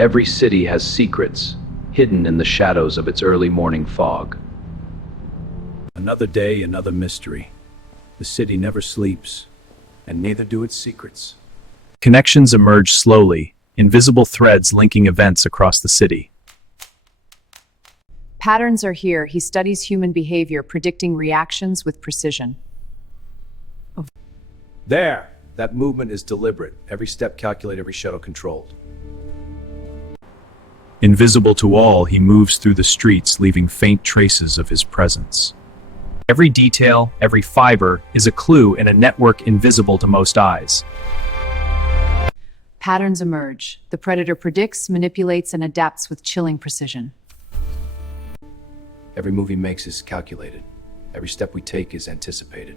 Every city has secrets, hidden in the shadows of its early morning fog. Another day, another mystery. The city never sleeps, and neither do its secrets. Connections emerge slowly, invisible threads linking events across the city. Patterns are here. He studies human behavior, predicting reactions with precision. There! That movement is deliberate. Every step calculated, every shadow controlled. Invisible to all, he moves through the streets, leaving faint traces of his presence. Every detail, every fiber, is a clue in a network invisible to most eyes. Patterns emerge. The predator predicts, manipulates, and adapts with chilling precision. Every move he makes is calculated. Every step we take is anticipated.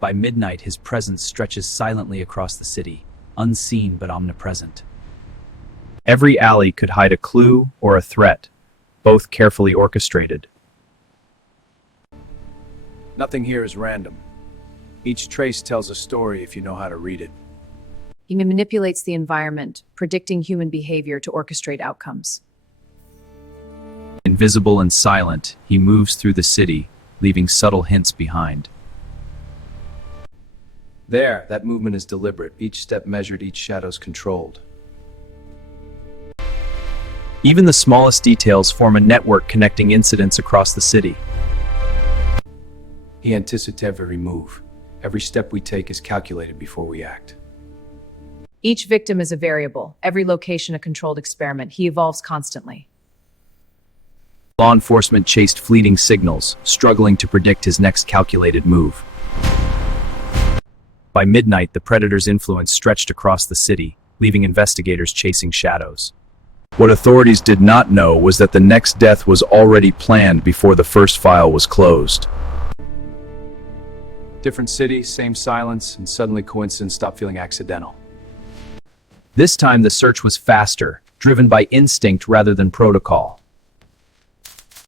By midnight, his presence stretches silently across the city, unseen but omnipresent. Every alley could hide a clue or a threat, both carefully orchestrated. Nothing here is random. Each trace tells a story if you know how to read it. He manipulates the environment, predicting human behavior to orchestrate outcomes. Invisible and silent, he moves through the city, leaving subtle hints behind. There, that movement is deliberate. Each step measured, each shadow's controlled. Even the smallest details form a network connecting incidents across the city. He anticipates every move. Every step we take is calculated before we act. Each victim is a variable, every location a controlled experiment. He evolves constantly. Law enforcement chased fleeting signals, struggling to predict his next calculated move. By midnight, the predator's influence stretched across the city, leaving investigators chasing shadows. What authorities did not know was that the next death was already planned before the first file was closed. Different city, same silence, and suddenly coincidence stopped feeling accidental. This time the search was faster, driven by instinct rather than protocol.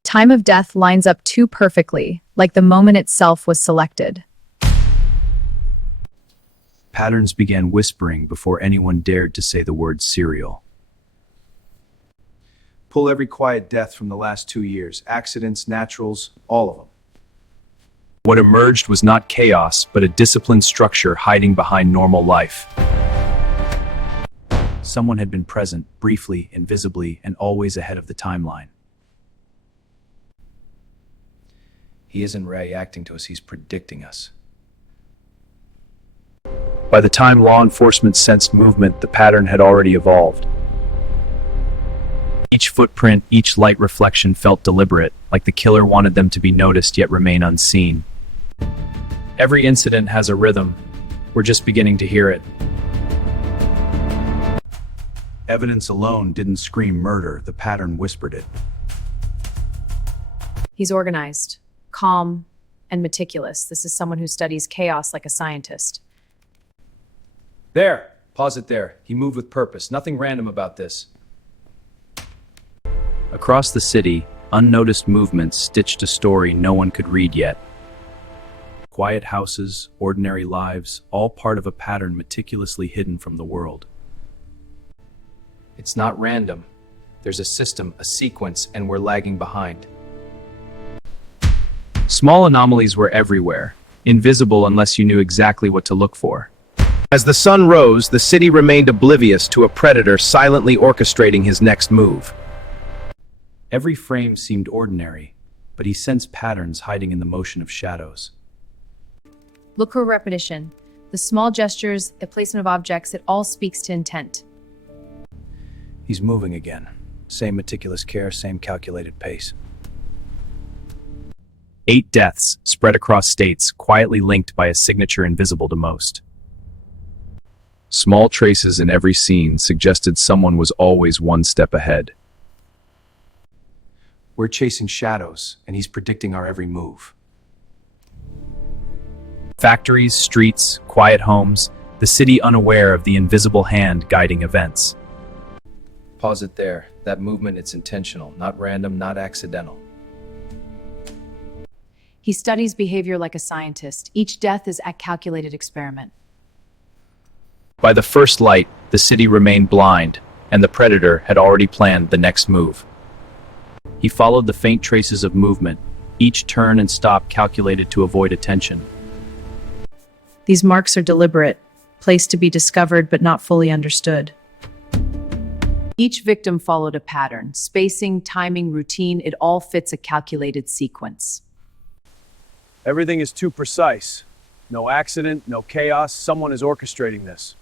Time of death lines up too perfectly, like the moment itself was selected. Patterns began whispering before anyone dared to say the word serial. Pull every quiet death from the last 2 years. Accidents, naturals, all of them. What emerged was not chaos, but a disciplined structure hiding behind normal life. Someone had been present, briefly, invisibly, and always ahead of the timeline. He isn't reacting to us, he's predicting us. By the time law enforcement sensed movement, the pattern had already evolved. Each footprint, each light reflection felt deliberate, like the killer wanted them to be noticed yet remain unseen. Every incident has a rhythm. We're just beginning to hear it. Evidence alone didn't scream murder, the pattern whispered it. He's organized, calm, and meticulous. This is someone who studies chaos like a scientist. There! Pause it there. He moved with purpose. Nothing random about this. Across the city, unnoticed movements stitched a story no one could read yet. Quiet houses, ordinary lives, all part of a pattern meticulously hidden from the world. It's not random. There's a system, a sequence, and we're lagging behind. Small anomalies were everywhere, invisible unless you knew exactly what to look for. As the sun rose, the city remained oblivious to a predator silently orchestrating his next move. Every frame seemed ordinary, but he sensed patterns hiding in the motion of shadows. Look for repetition. The small gestures, the placement of objects, it all speaks to intent. He's moving again. Same meticulous care, same calculated pace. 8 deaths, spread across states, quietly linked by a signature invisible to most. Small traces in every scene suggested someone was always one step ahead. We're chasing shadows, and he's predicting our every move. Factories, streets, quiet homes, the city unaware of the invisible hand guiding events. Pause it there. That movement, it's intentional, not random, not accidental. He studies behavior like a scientist. Each death is a calculated experiment. By the first light, the city remained blind, and the predator had already planned the next move. He followed the faint traces of movement, each turn and stop calculated to avoid attention. These marks are deliberate, placed to be discovered but not fully understood. Each victim followed a pattern, spacing, timing, routine, it all fits a calculated sequence. Everything is too precise. No accident, no chaos. Someone is orchestrating this.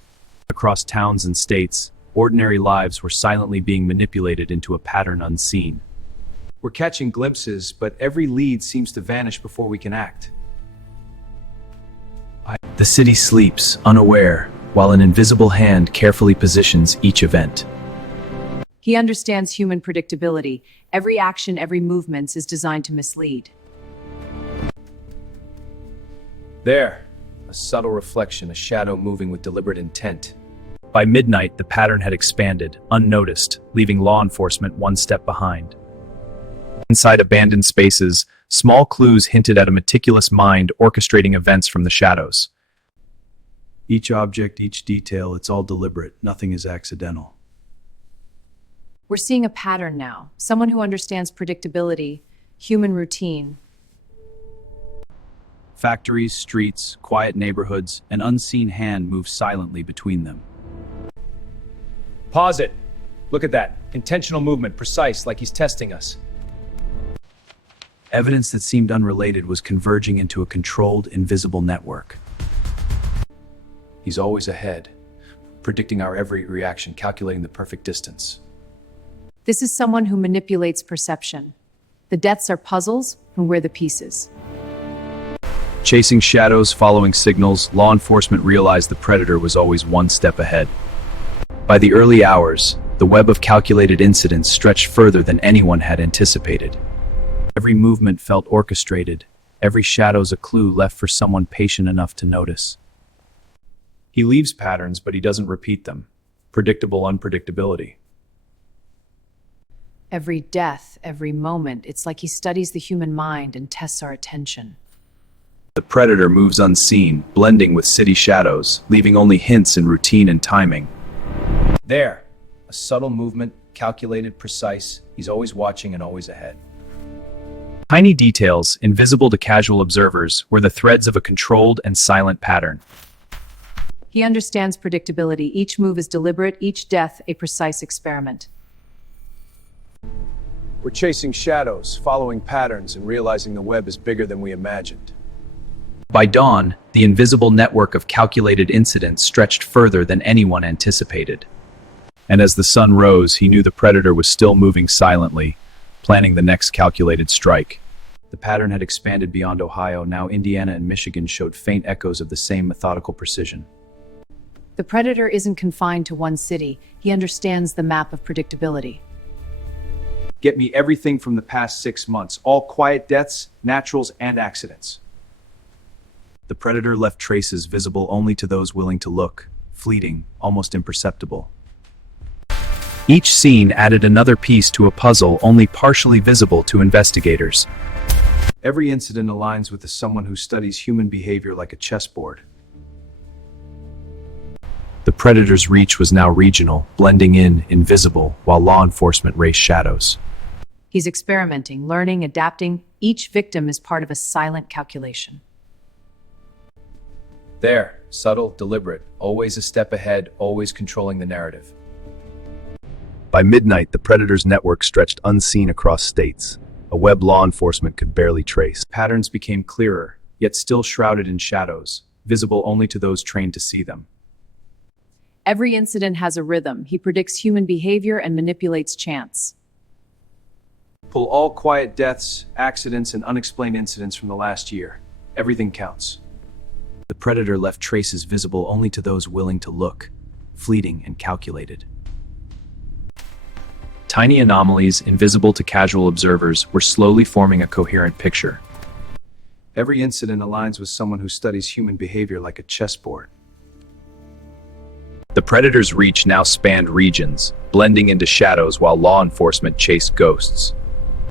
Across towns and states, ordinary lives were silently being manipulated into a pattern unseen. We're catching glimpses, but every lead seems to vanish before we can act. The city sleeps, unaware, while an invisible hand carefully positions each event. He understands human predictability. Every action, every movement is designed to mislead. There, a subtle reflection, a shadow moving with deliberate intent. By midnight, the pattern had expanded, unnoticed, leaving law enforcement one step behind. Inside abandoned spaces, small clues hinted at a meticulous mind orchestrating events from the shadows. Each object, each detail, it's all deliberate. Nothing is accidental. We're seeing a pattern now. Someone who understands predictability, human routine. Factories, streets, quiet neighborhoods, an unseen hand moves silently between them. Pause it. Look at that. Intentional movement, precise, like he's testing us. Evidence that seemed unrelated was converging into a controlled, invisible network. He's always ahead, predicting our every reaction, calculating the perfect distance. This is someone who manipulates perception. The deaths are puzzles, and we're the pieces. Chasing shadows, following signals, law enforcement realized the predator was always one step ahead. By the early hours, the web of calculated incidents stretched further than anyone had anticipated. Every movement felt orchestrated, every shadow's a clue left for someone patient enough to notice. He leaves patterns, but he doesn't repeat them. Predictable unpredictability. Every death, every moment, it's like he studies the human mind and tests our attention. The predator moves unseen, blending with city shadows, leaving only hints in routine and timing. There, a subtle movement, calculated, precise. He's always watching and always ahead. Tiny details, invisible to casual observers, were the threads of a controlled and silent pattern. He understands predictability. Each move is deliberate, each death a precise experiment. We're chasing shadows, following patterns, and realizing the web is bigger than we imagined. By dawn, the invisible network of calculated incidents stretched further than anyone anticipated. And as the sun rose, he knew the predator was still moving silently, planning the next calculated strike. The pattern had expanded beyond Ohio. Now Indiana and Michigan showed faint echoes of the same methodical precision. The predator isn't confined to one city. He understands the map of predictability. Get me everything from the past 6 months. All quiet deaths, naturals, and accidents. The predator left traces visible only to those willing to look, fleeting, almost imperceptible. Each scene added another piece to a puzzle only partially visible to investigators. Every incident aligns with someone who studies human behavior like a chessboard. The predator's reach was now regional, blending in, invisible, while law enforcement raced shadows. He's experimenting, learning, adapting. Each victim is part of a silent calculation. There, subtle, deliberate, always a step ahead, always controlling the narrative. By midnight, the predator's network stretched unseen across states, a web law enforcement could barely trace. Patterns became clearer, yet still shrouded in shadows, visible only to those trained to see them. Every incident has a rhythm. He predicts human behavior and manipulates chance. Pull all quiet deaths, accidents, and unexplained incidents from the last year. Everything counts. The predator left traces visible only to those willing to look, fleeting and calculated. Tiny anomalies, invisible to casual observers, were slowly forming a coherent picture. Every incident aligns with someone who studies human behavior like a chessboard. The predator's reach now spanned regions, blending into shadows while law enforcement chased ghosts.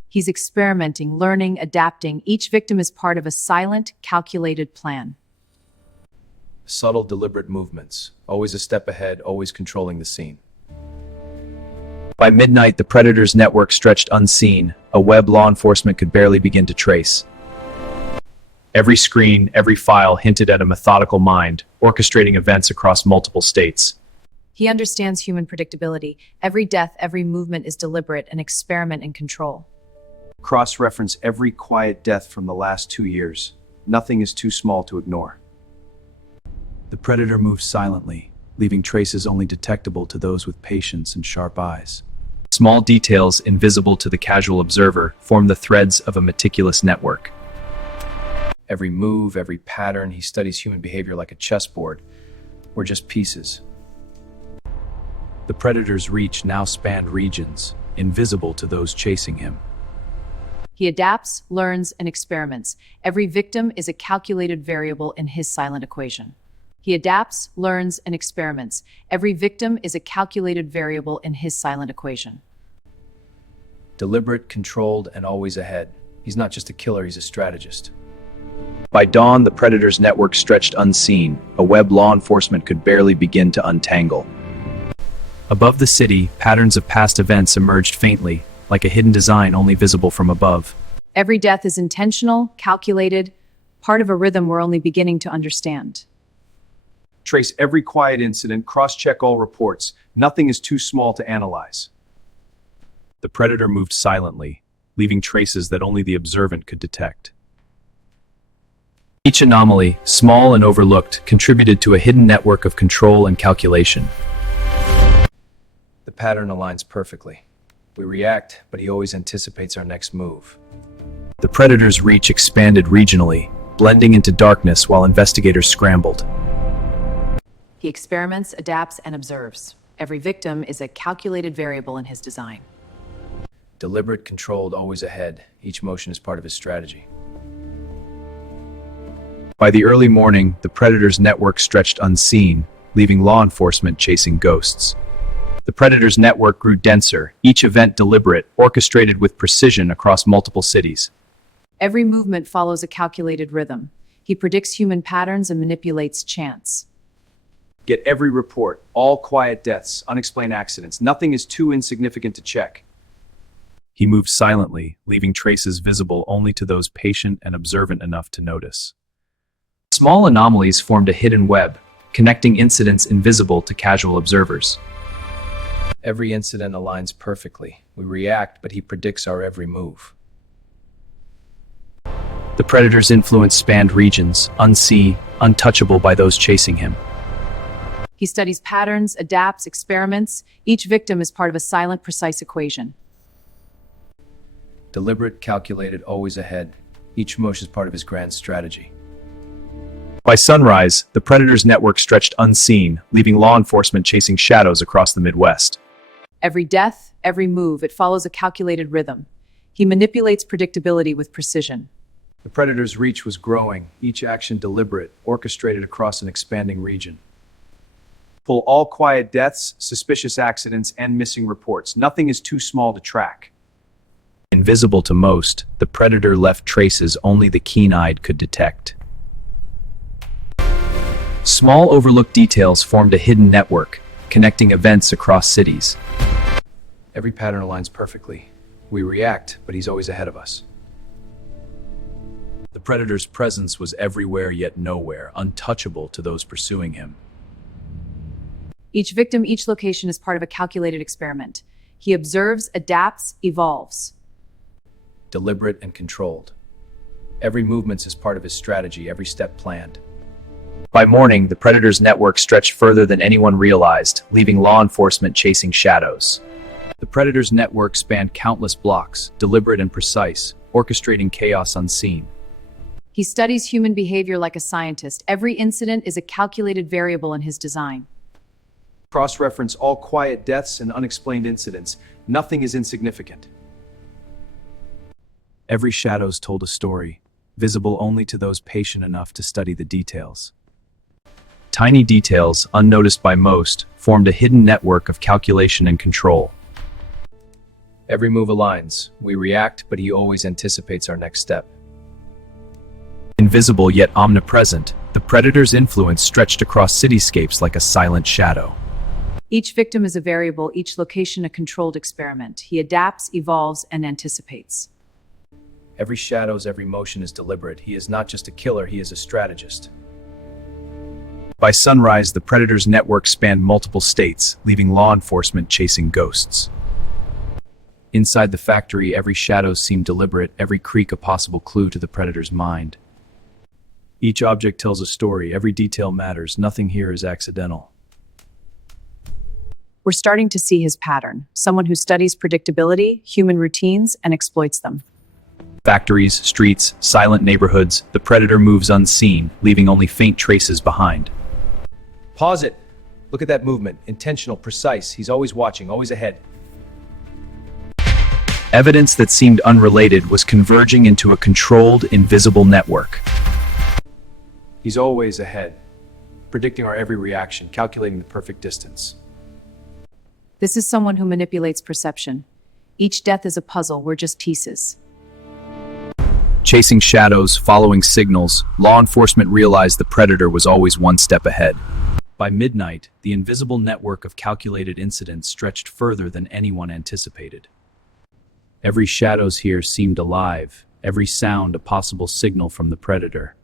He's experimenting, learning, adapting. Each victim is part of a silent, calculated plan. Subtle, deliberate movements, always a step ahead, always controlling the scene. By midnight, the Predator's network stretched unseen, a web law enforcement could barely begin to trace. Every screen, every file hinted at a methodical mind, orchestrating events across multiple states. He understands human predictability. Every death, every movement is deliberate, an experiment in control. Cross-reference every quiet death from the last 2 years. Nothing is too small to ignore. The Predator moves silently, leaving traces only detectable to those with patience and sharp eyes. Small details, invisible to the casual observer, form the threads of a meticulous network. Every move, every pattern, he studies human behavior like a chessboard. We're just pieces. The Predator's reach now spanned regions, invisible to those chasing him. He adapts, learns, and experiments. Every victim is a calculated variable in his silent equation. He adapts, learns, and experiments. Every victim is a calculated variable in his silent equation. Deliberate, controlled, and always ahead. He's not just a killer, he's a strategist. By dawn, the Predator's network stretched unseen, a web law enforcement could barely begin to untangle. Above the city, patterns of past events emerged faintly, like a hidden design only visible from above. Every death is intentional, calculated, part of a rhythm we're only beginning to understand. Trace every quiet incident, cross-check all reports. Nothing is too small to analyze. The Predator moved silently, leaving traces that only the observant could detect. Each anomaly, small and overlooked, contributed to a hidden network of control and calculation. The pattern aligns perfectly. We react, but he always anticipates our next move. The Predator's reach expanded regionally, blending into darkness while investigators scrambled. He experiments, adapts, and observes. Every victim is a calculated variable in his design. Deliberate, controlled, always ahead. Each motion is part of his strategy. By the early morning, the Predator's network stretched unseen, leaving law enforcement chasing ghosts. The Predator's network grew denser, each event deliberate, orchestrated with precision across multiple cities. Every movement follows a calculated rhythm. He predicts human patterns and manipulates chance. Get every report, all quiet deaths, unexplained accidents. Nothing is too insignificant to check. He moved silently, leaving traces visible only to those patient and observant enough to notice. Small anomalies formed a hidden web, connecting incidents invisible to casual observers. Every incident aligns perfectly. We react, but he predicts our every move. The Predator's influence spanned regions, unseen, untouchable by those chasing him. He studies patterns, adapts, experiments. Each victim is part of a silent, precise equation. Deliberate, calculated, always ahead. Each motion is part of his grand strategy. By sunrise, the Predator's network stretched unseen, leaving law enforcement chasing shadows across the Midwest. Every death, every move, it follows a calculated rhythm. He manipulates predictability with precision. The Predator's reach was growing, each action deliberate, orchestrated across an expanding region. Pull all quiet deaths, suspicious accidents, and missing reports. Nothing is too small to track. Invisible to most, the Predator left traces only the keen-eyed could detect. Small overlooked details formed a hidden network, connecting events across cities. Every pattern aligns perfectly. We react, but he's always ahead of us. The Predator's presence was everywhere yet nowhere, untouchable to those pursuing him. Each victim, each location is part of a calculated experiment. He observes, adapts, evolves. Deliberate and controlled. Every movement is part of his strategy, every step planned. By morning, the Predator's network stretched further than anyone realized, leaving law enforcement chasing shadows. The Predator's network spanned countless blocks, deliberate and precise, orchestrating chaos unseen. He studies human behavior like a scientist. Every incident is a calculated variable in his design. Cross-reference all quiet deaths and unexplained incidents. Nothing is insignificant. Every shadows told a story, visible only to those patient enough to study the details. Tiny details, unnoticed by most, formed a hidden network of calculation and control. Every move aligns. We react, but he always anticipates our next step. Invisible yet omnipresent, the Predator's influence stretched across cityscapes like a silent shadow. Each victim is a variable, each location a controlled experiment. He adapts, evolves, and anticipates. Every shadow's every motion is deliberate. He is not just a killer, he is a strategist. By sunrise, the Predator's network spanned multiple states, leaving law enforcement chasing ghosts. Inside the factory, every shadow seemed deliberate, every creak a possible clue to the Predator's mind. Each object tells a story, every detail matters, nothing here is accidental. We're starting to see his pattern, someone who studies predictability, human routines, and exploits them. Factories, streets, silent neighborhoods, the Predator moves unseen, leaving only faint traces behind. Pause it. Look at that movement. Intentional, precise. He's always watching, always ahead. Evidence that seemed unrelated was converging into a controlled, invisible network. He's always ahead, predicting our every reaction, calculating the perfect distance. This is someone who manipulates perception. Each death is a puzzle, we're just pieces. Chasing shadows, following signals, law enforcement realized the Predator was always one step ahead. By midnight, the invisible network of calculated incidents stretched further than anyone anticipated. Every shadows here seemed alive, every sound a possible signal from the Predator.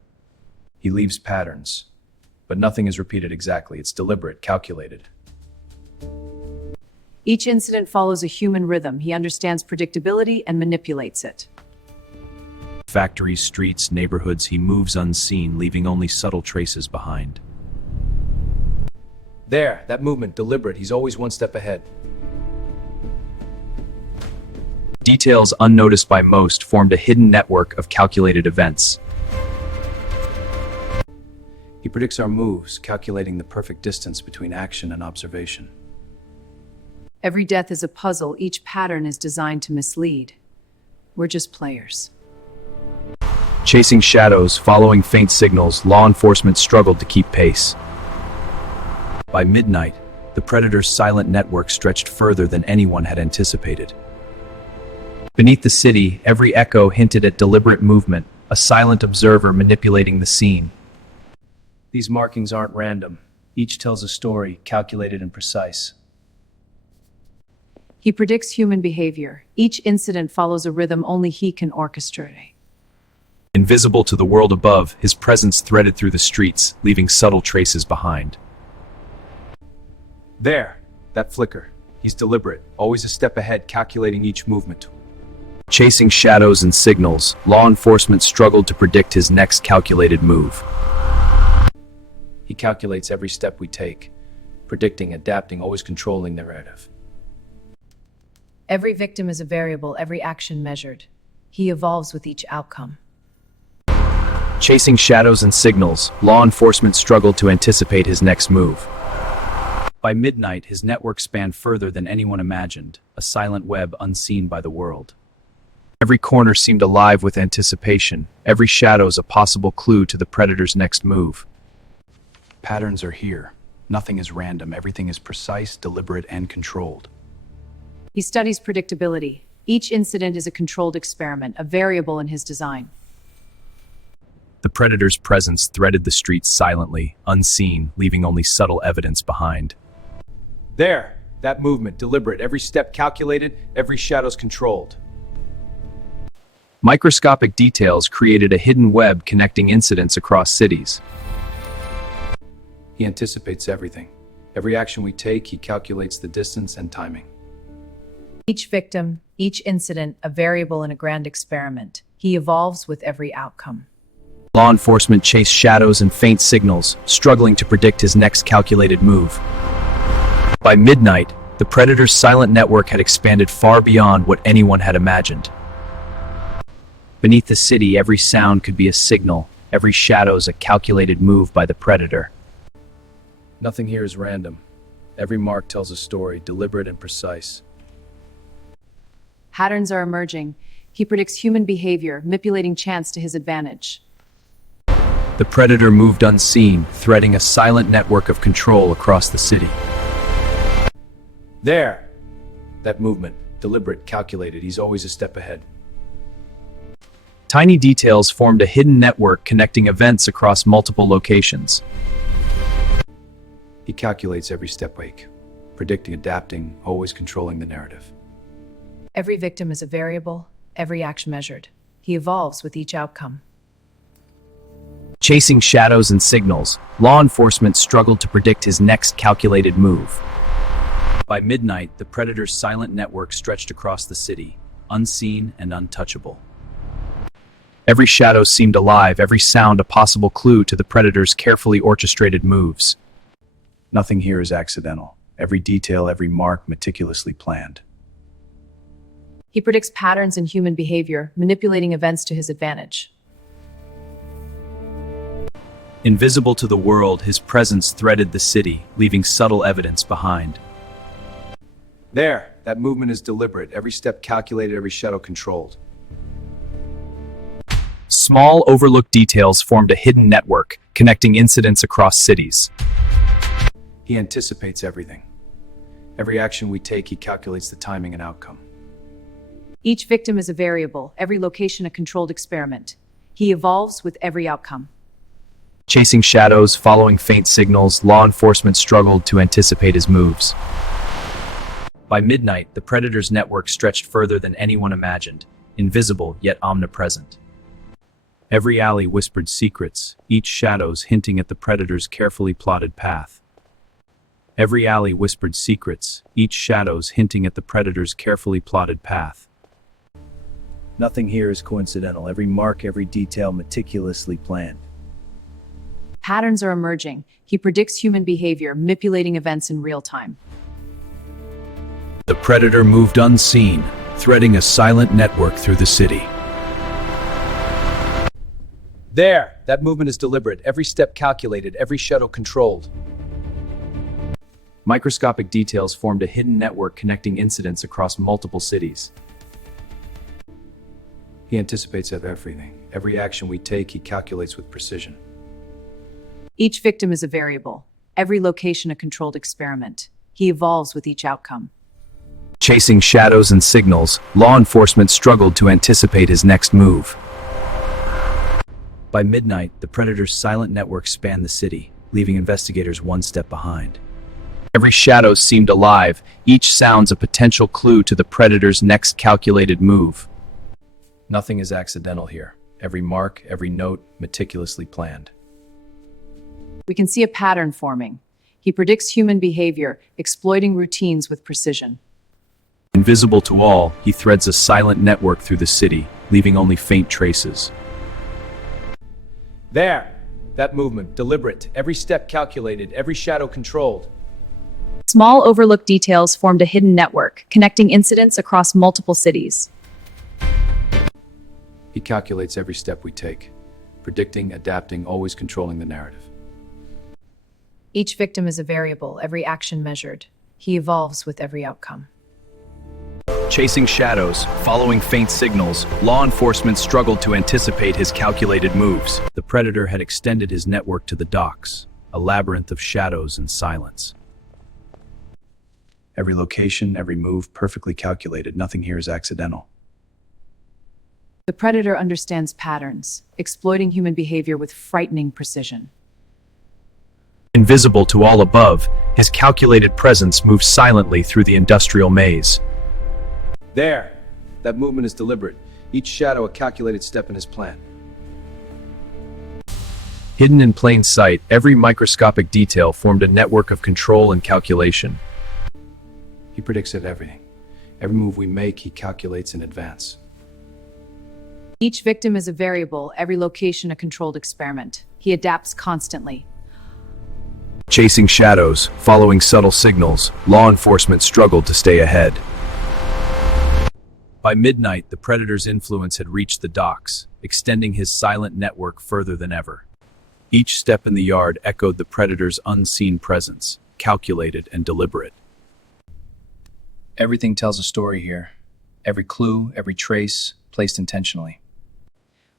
He leaves patterns, but nothing is repeated exactly. It's deliberate, calculated. Each incident follows a human rhythm. He understands predictability and manipulates it. Factories, streets, neighborhoods, he moves unseen, leaving only subtle traces behind. There, that movement, deliberate. He's always one step ahead. Details unnoticed by most formed a hidden network of calculated events. He predicts our moves, calculating the perfect distance between action and observation. Every death is a puzzle. Each pattern is designed to mislead. We're just players. Chasing shadows, following faint signals, law enforcement struggled to keep pace. By midnight, the Predator's silent network stretched further than anyone had anticipated. Beneath the city, every echo hinted at deliberate movement, a silent observer manipulating the scene. These markings aren't random. Each tells a story, calculated and precise. He predicts human behavior. Each incident follows a rhythm only he can orchestrate. Invisible to the world above, his presence threaded through the streets, leaving subtle traces behind. There, that flicker. He's deliberate, always a step ahead, calculating each movement. Chasing shadows and signals, law enforcement struggled to predict his next calculated move. He calculates every step we take, predicting, adapting, always controlling the narrative. Every victim is a variable, every action measured. He evolves with each outcome. Chasing shadows and signals, law enforcement struggled to anticipate his next move. By midnight, his network spanned further than anyone imagined, a silent web unseen by the world. Every corner seemed alive with anticipation, every shadow's a possible clue to the Predator's next move. Patterns are here. Nothing is random. Everything is precise, deliberate, and controlled. He studies predictability. Each incident is a controlled experiment, a variable in his design. The Predator's presence threaded the streets silently, unseen, leaving only subtle evidence behind. There, that movement, deliberate, every step calculated, every shadow's controlled. Microscopic details created a hidden web connecting incidents across cities. He anticipates everything. Every action we take, he calculates the distance and timing. Each victim, each incident, a variable in a grand experiment. He evolves with every outcome. Law enforcement chased shadows and faint signals, struggling to predict his next calculated move. By midnight, the Predator's silent network had expanded far beyond what anyone had imagined. Beneath the city, every sound could be a signal, every shadow's a calculated move by the Predator. Nothing here is random. Every mark tells a story, deliberate and precise. Patterns are emerging. He predicts human behavior, manipulating chance to his advantage. The Predator moved unseen, threading a silent network of control across the city. There! That movement, deliberate, calculated, he's always a step ahead. Tiny details formed a hidden network connecting events across multiple locations. He calculates every step wake. predicting, adapting, always controlling the narrative. Every victim is a variable, every action measured. He evolves with each outcome. Chasing shadows and signals, law enforcement struggled to predict his next calculated move. By midnight, the Predator's silent network stretched across the city, unseen and untouchable. Every shadow seemed alive, every sound a possible clue to the Predator's carefully orchestrated moves. Nothing here is accidental. Every detail, every mark meticulously planned. He predicts patterns in human behavior, manipulating events to his advantage. Invisible to the world, his presence threaded the city, leaving subtle evidence behind. There, that movement is deliberate, every step calculated, every shadow controlled. Small, overlooked details formed a hidden network, connecting incidents across cities. He anticipates everything. Every action we take, he calculates the timing and outcome. Each victim is a variable, every location a controlled experiment. He evolves with every outcome. Chasing shadows, following faint signals, law enforcement struggled to anticipate his moves. By midnight, the Predator's network stretched further than anyone imagined, invisible yet omnipresent. Every alley whispered secrets, each shadows hinting at the Predator's carefully plotted path. Every alley whispered secrets, each shadows hinting at the Predator's carefully plotted path. Nothing here is coincidental. Every mark, every detail meticulously planned. Patterns are emerging. He predicts human behavior, manipulating events in real time. The Predator moved unseen, threading a silent network through the city. There, that movement is deliberate, every step calculated, every shadow controlled. Microscopic details formed a hidden network connecting incidents across multiple cities. He anticipates everything. Every action we take, he calculates with precision. Each victim is a variable, every location a controlled experiment. He evolves with each outcome. Chasing shadows and signals, law enforcement struggled to anticipate his next move. By midnight, the Predator's silent network spanned the city, leaving investigators one step behind. Every shadow seemed alive, each sounds a potential clue to the Predator's next calculated move. Nothing is accidental here. Every mark, every note, meticulously planned. We can see a pattern forming. He predicts human behavior, exploiting routines with precision. Invisible to all, he threads a silent network through the city, leaving only faint traces. There, that movement, deliberate, every step calculated, every shadow controlled. Small overlooked details formed a hidden network, connecting incidents across multiple cities. He calculates every step we take, predicting, adapting, always controlling the narrative. Each victim is a variable, every action measured. He evolves with every outcome. Chasing shadows, following faint signals, law enforcement struggled to anticipate his calculated moves. The Predator had extended his network to the docks, a labyrinth of shadows and silence. Every location, every move, perfectly calculated. Nothing here is accidental. The Predator understands patterns, exploiting human behavior with frightening precision. Invisible to all above, his calculated presence moves silently through the industrial maze. There, that movement is deliberate, each shadow a calculated step in his plan. Hidden in plain sight, every microscopic detail formed a network of control and calculation. He predicts everything. Every move we make, he calculates in advance. Each victim is a variable, every location a controlled experiment. He adapts constantly. Chasing shadows, following subtle signals, law enforcement struggled to stay ahead. By midnight, the Predator's influence had reached the docks, extending his silent network further than ever. Each step in the yard echoed the Predator's unseen presence, calculated and deliberate. Everything tells a story here. Every clue, every trace, placed intentionally.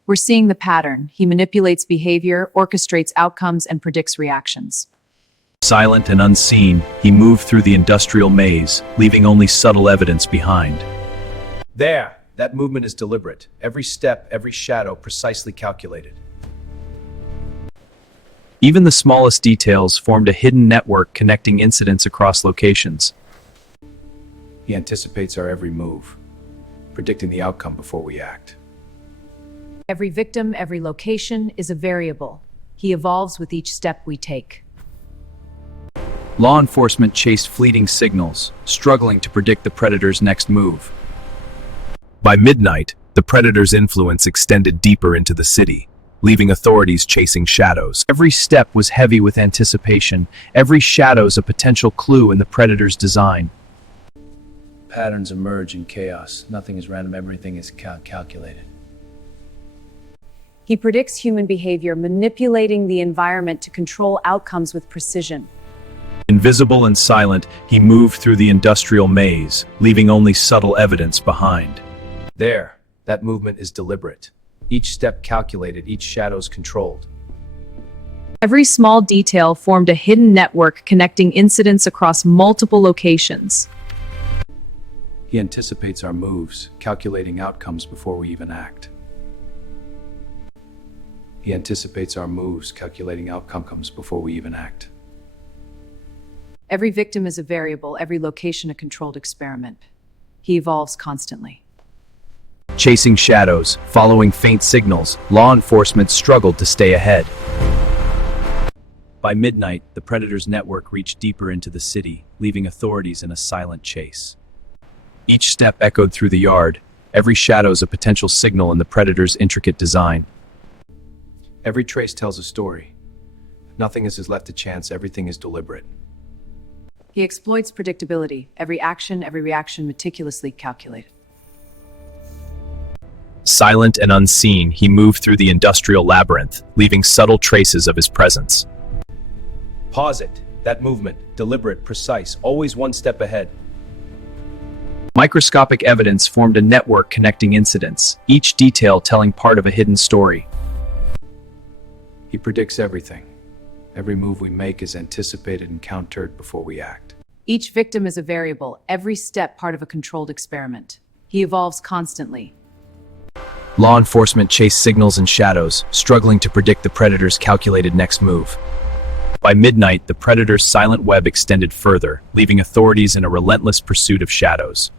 We're seeing the pattern. He manipulates behavior, orchestrates outcomes, and predicts reactions. Silent and unseen, he moved through the industrial maze, leaving only subtle evidence behind. There, that movement is deliberate. Every step, every shadow, precisely calculated. Even the smallest details formed a hidden network connecting incidents across locations. He anticipates our every move, predicting the outcome before we act. Every victim, every location is a variable. He evolves with each step we take. Law enforcement chased fleeting signals, struggling to predict the predator's next move. By midnight, the predator's influence extended deeper into the city, leaving authorities chasing shadows. Every step was heavy with anticipation, every shadow's a potential clue in the predator's design. Patterns emerge in chaos. Nothing is random, everything is calculated. He predicts human behavior, manipulating the environment to control outcomes with precision. Invisible and silent, he moved through the industrial maze, leaving only subtle evidence behind. There, that movement is deliberate. Each step calculated, each shadow's controlled. Every small detail formed a hidden network connecting incidents across multiple locations. He anticipates our moves, calculating outcomes before we even act. He anticipates our moves, calculating outcomes before we even act. Every victim is a variable, every location a controlled experiment. He evolves constantly. Chasing shadows, following faint signals, law enforcement struggled to stay ahead. By midnight, the predator's network reached deeper into the city, leaving authorities in a silent chase. Each step echoed through the yard, every shadow's a potential signal in the predator's intricate design. Every trace tells a story. Nothing is left to chance, everything is deliberate. He exploits predictability, every action, every reaction meticulously calculated. Silent and unseen, he moved through the industrial labyrinth, leaving subtle traces of his presence. Pause it. That movement, deliberate, precise, always one step ahead. Microscopic evidence formed a network connecting incidents, each detail telling part of a hidden story. He predicts everything. Every move we make is anticipated and countered before we act. Each victim is a variable, every step part of a controlled experiment. He evolves constantly. Law enforcement chased signals and shadows, struggling to predict the predator's calculated next move. By midnight, the predator's silent web extended further, leaving authorities in a relentless pursuit of shadows.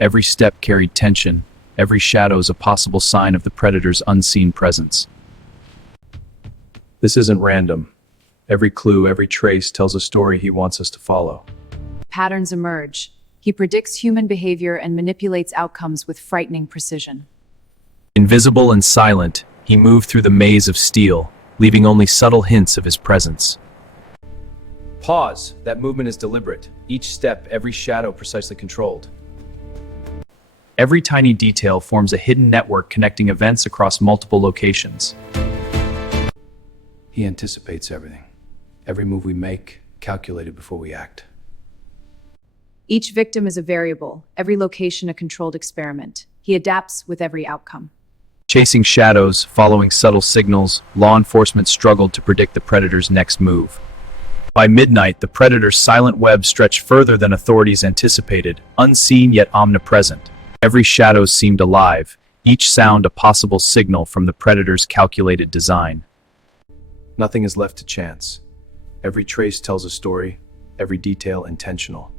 Every step carried tension, every shadow's a possible sign of the predator's unseen presence. This isn't random. Every clue, every trace tells a story he wants us to follow. Patterns emerge. He predicts human behavior and manipulates outcomes with frightening precision. Invisible and silent, he moved through the maze of steel, leaving only subtle hints of his presence. Pause. That movement is deliberate. Each step, every shadow precisely controlled. Every tiny detail forms a hidden network connecting events across multiple locations. He anticipates everything. Every move we make, calculated before we act. Each victim is a variable, every location a controlled experiment. He adapts with every outcome. Chasing shadows, following subtle signals, law enforcement struggled to predict the predator's next move. By midnight, the predator's silent web stretched further than authorities anticipated, unseen yet omnipresent. Every shadow seemed alive, each sound a possible signal from the predator's calculated design. Nothing is left to chance. Every trace tells a story, every detail intentional.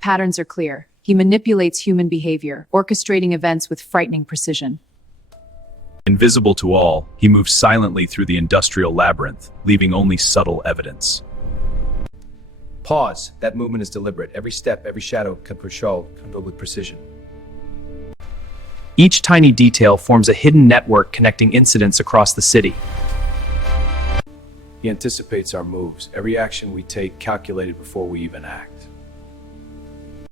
Patterns are clear. He manipulates human behavior, orchestrating events with frightening precision. Invisible to all, he moved silently through the industrial labyrinth, leaving only subtle evidence. Pause. That movement is deliberate. Every step, every shadow controlled with precision. Each tiny detail forms a hidden network connecting incidents across the city. He anticipates our moves. Every action we take calculated before we even act.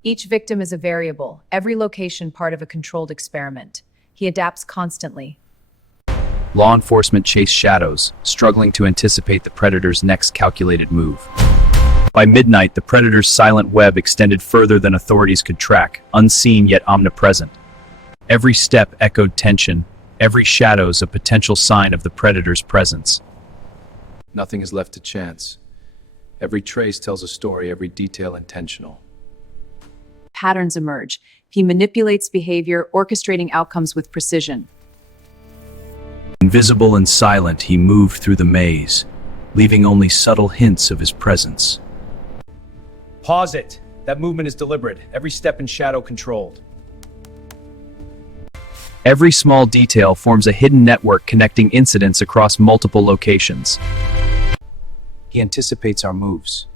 Each victim is a variable, every location part of a controlled experiment. He adapts constantly. Law enforcement chased shadows, struggling to anticipate the predator's next calculated move. By midnight, the predator's silent web extended further than authorities could track, unseen yet omnipresent. Every step echoed tension, every shadow's a potential sign of the predator's presence. Nothing is left to chance. Every trace tells a story, every detail intentional. Patterns emerge. He manipulates behavior, orchestrating outcomes with precision. Invisible and silent, he moved through the maze, leaving only subtle hints of his presence. Pause it. That movement is deliberate. Every step in shadow controlled. Every small detail forms a hidden network connecting incidents across multiple locations. He anticipates our moves.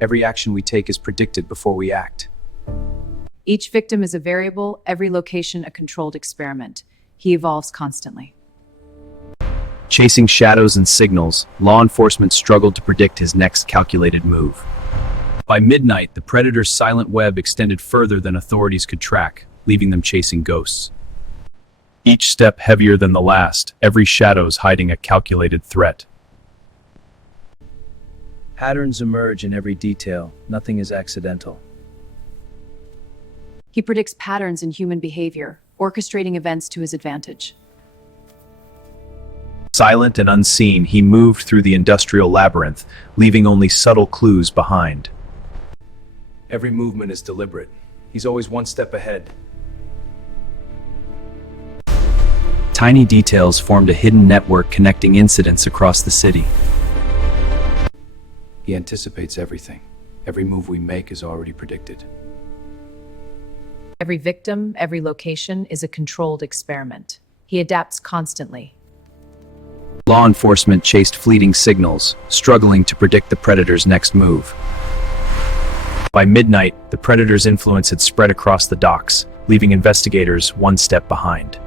Every action we take is predicted before we act. Each victim is a variable, every location a controlled experiment. He evolves constantly. Chasing shadows and signals, law enforcement struggled to predict his next calculated move. By midnight, the predator's silent web extended further than authorities could track, leaving them chasing ghosts. Each step heavier than the last, every shadows hiding a calculated threat. Patterns emerge in every detail. Nothing is accidental. He predicts patterns in human behavior, orchestrating events to his advantage. Silent and unseen, he moved through the industrial labyrinth, leaving only subtle clues behind. Every movement is deliberate. He's always one step ahead. Tiny details formed a hidden network connecting incidents across the city. He anticipates everything. Every move we make is already predicted. Every victim, every location is a controlled experiment. He adapts constantly. Law enforcement chased fleeting signals, struggling to predict the predator's next move. By midnight, the predator's influence had spread across the docks, leaving investigators one step behind.